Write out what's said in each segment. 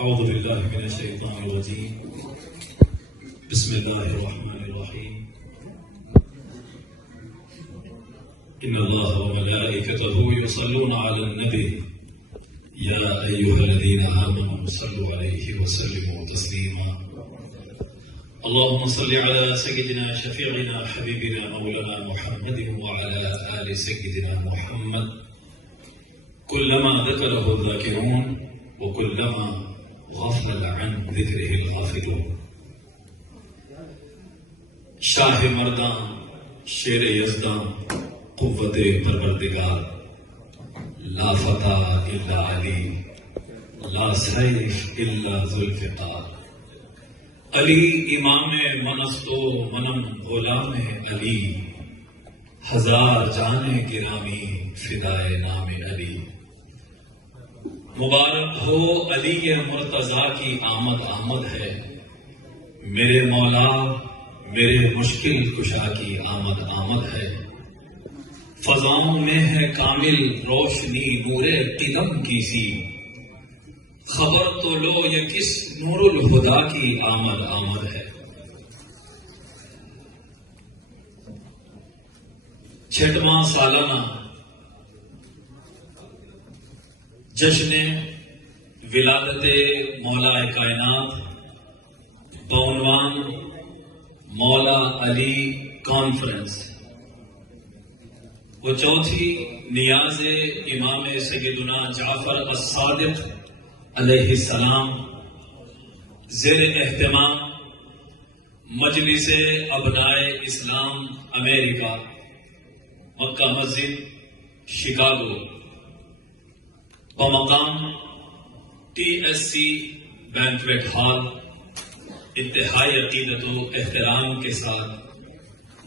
أعوذ بالله من الشيطان الرجيم. بسم الله الرحمن الرحيم. إن الله وملائكته يصلون على النبي يا أيها الذين آمنوا صلوا عليه وسلموا تسليما. اللهم صل على سيدنا شفيعنا حبيبنا مولانا محمد وعلى آل سيدنا محمد كلما ذكره الذاكرون وكلما غفل عن ذکرہ الغافلون. شاہ مردان شیر یزدان قوت پروردگار، لا فتح الا علی، لا سیف الا ذوالفقار. علی امام منست و منم غلام علی، ہزار جان گرامی فدائے نام علی. مبارک ہو علی مرتضیٰ کی آمد آمد ہے، میرے مولا میرے مشکل کشا کی آمد آمد ہے. فضاؤں میں ہے کامل روشنی نور قدم کی سی، خبر تو لو یہ کس نور الہدا کی آمد آمد ہے. چھٹواں سالانہ جشن ولادت مولا کائنات بعنوان مولا علی کانفرنس، وہ چوتھی نیاز امام سیدنا جعفر الصادق علیہ السلام زیر اہتمام مجلس ابنائے اسلام امریکہ مکہ مسجد شکاگو بمقام TSC بینکویٹ ہال انتہائی عقیدت و احترام کے ساتھ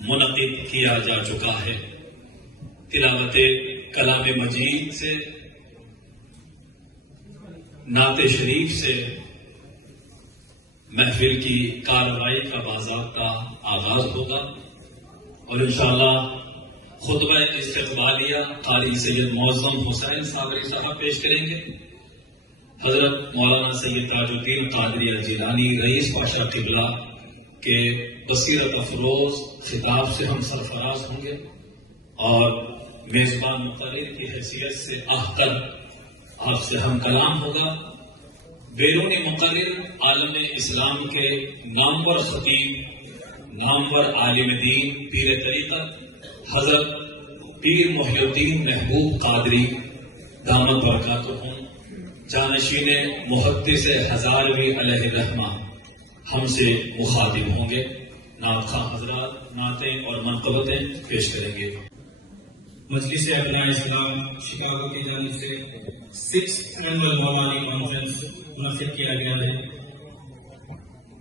منعقد کیا جا چکا ہے. تلاوت کلام مجید سے، نعت شریف سے محفل کی کارروائی کا باضابطہ آغاز ہوگا اور انشاءاللہ خطبہ استقبالیہ قاری سید معظم حسین صابری صاحب پیش کریں گے. حضرت مولانا سید تاج الدین قادری الجیلانی رئیس پاشا قبلہ کے بصیرت افروز خطاب سے ہم سرفراز ہوں گے اور میزبان مقرر کی حیثیت سے آخر آپ سے ہم کلام ہوگا. بیرونی مقرر عالم اسلام کے نامور خطیب، نامور عالم دین، پیر طریقت حضرت پیر محی الدین محبوب قادری دامت برکاتہم، جانشین محدث ہزاروی علیہ رحمہ ہم سے مخاطب ہوں گے. نعت خواں حضرات نعتیں اور منقبتیں پیش کریں گے. مجلس ابنائے اسلام شکاگو کی جانب سے 6th اینول مولا علی کانفرنس منعقد کیا گیا ہے.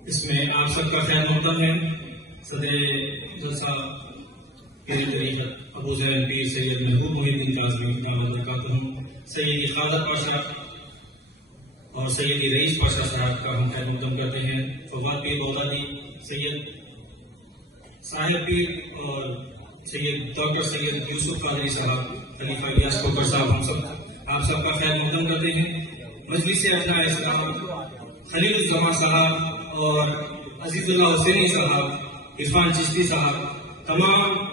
اس میں آپ سب کا خیر مقدم ہے. صدر جلسہ پیر طریقت ابو زین پیر سید محبوب محی الدین کاظمی دامت برکاتہم، سیدی خالد پاشا اور سیدی رئیس پاشا صاحب کا ہم خیر مقدم کرتے ہیں. فواد پیر بغدادی، سید صاحب پیر اور سید ڈاکٹر سید یوسف قادری صاحب، خلیفہ الیاس کوکر صاحب، ہم سب آپ سب کا خیر مقدم کرتے ہیں. مجلس ابنائے اسلام خلیل الزمان صاحب اور عزیز اللہ حسینی صاحب، عرفان چشتی صاحب، تمام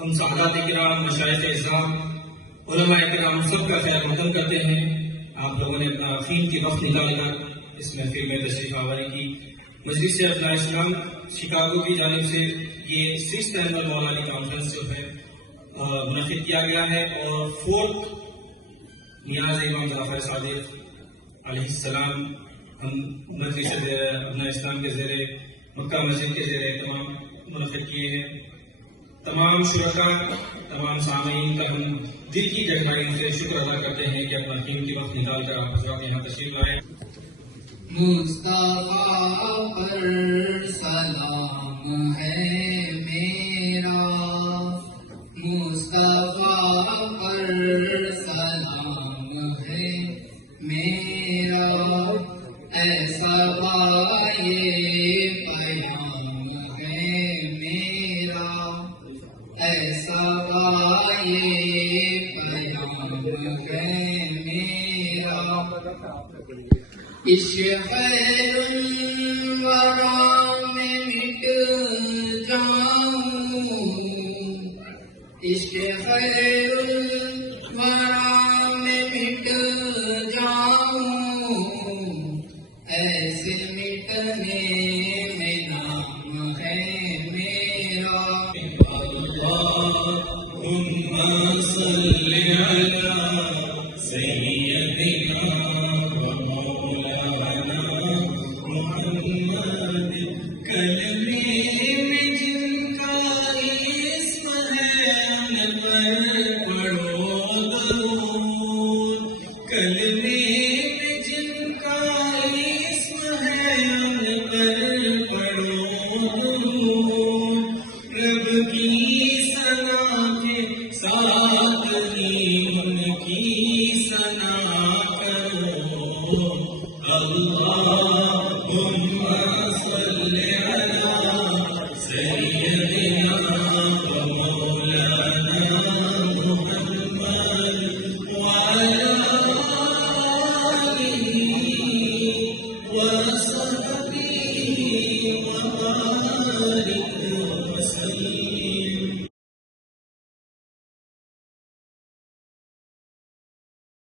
ہم سعادات کرام، مشائخ اعظام، علماء کرام سب کا خیر مقدم کرتے ہیں. آپ لوگوں نے اپنا قیمتی وقت نکال کر اس محفل میں تشریف آوری کی. مجلس ابنائے اسلام شکاگو کی جانب سے یہ 6th اینول مولا علی کانفرنس جو ہے منعقد کیا گیا ہے اور 4th نیاز امام جعفر صادق علیہ السلام ہم مجلس ابنائے اسلام کے زیر مکہ مسجد کے زیر اہتمام منعقد کیے ہیں. تمام شرکاء، تمام سامعین کا ہم دل کی گہرائی سے شکر ادا کرتے ہیں کہ اپنا قیمتی وقت نکال کر آپ حضرات یہاں تشریف لائے. مصطفیٰ پر سلام ہے میرا، مصطفیٰ پر سلام ہے میرا، ایسا یہ پیام ہے میرا، ایسا یہ پیام ہے میرا. عشق خیر الورا میں مٹ جاؤں، عشق خیر الورا میں مٹ جاؤں، ایسے مٹنے میں نام ہے میرا۔ اللہم صلی علی سیدنا و مولانا محمد، کلمے میں جن کا اسم ہے ان پر پڑھو درود، کلمے میں جن کا اسم ہے ان پر پڑھو درود، رب کی ثنا کے ساتھ ہی ان کی ثنا کرو۔ اللہم صلی علی سیدنا و مولانا محمد وعلی آلہ وصحبہ وبارک